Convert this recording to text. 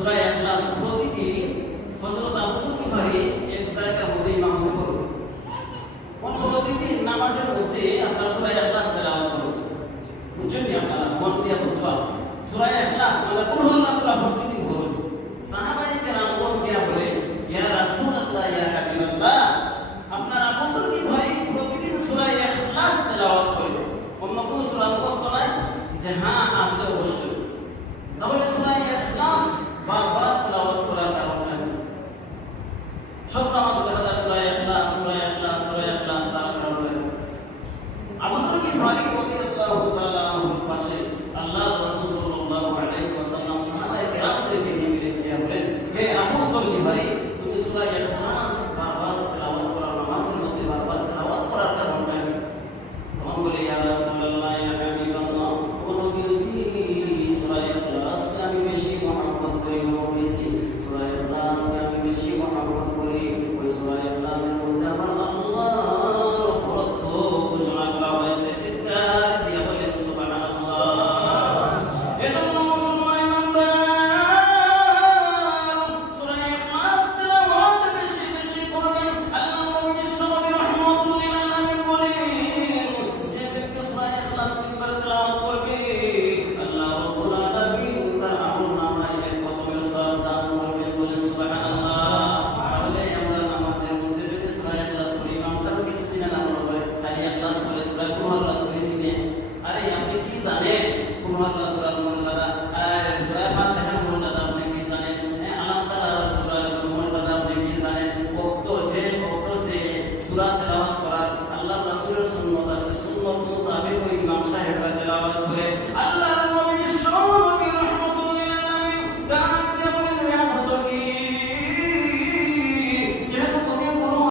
সূরা ইখলাস প্রতিদিন হযরত আবু সুফিয়ান এক জায়গার মধ্যে ইমাম করুন। প্রতিদিন নামাজের মধ্যে আপনারা সূরা ইখলাস তেলাওয়াত করুন। বুঝছেন নি আপনারা? মন দিয়ে বুঝবা। সূরা ইখলাস মানে কোন আল্লাহ সূরা প্রতিদিন পড়ুন। সাহাবায়ে কেরাম মন দিয়ে বলে, ইয়া রাসূলুল্লাহ ইয়া হাবিবাল্লাহ, আপনারা বছর কি ধরে প্রতিদিন সূরা ইখলাস তেলাওয়াত করেন? অন্য কোন সূরা মুখস্থ নাই? যে হ্যাঁ আছে।